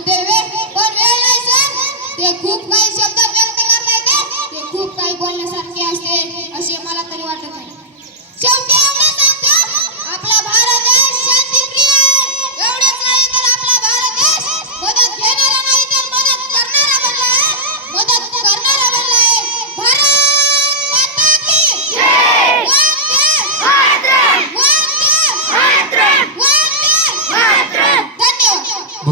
आणि ते खूप काही शब्द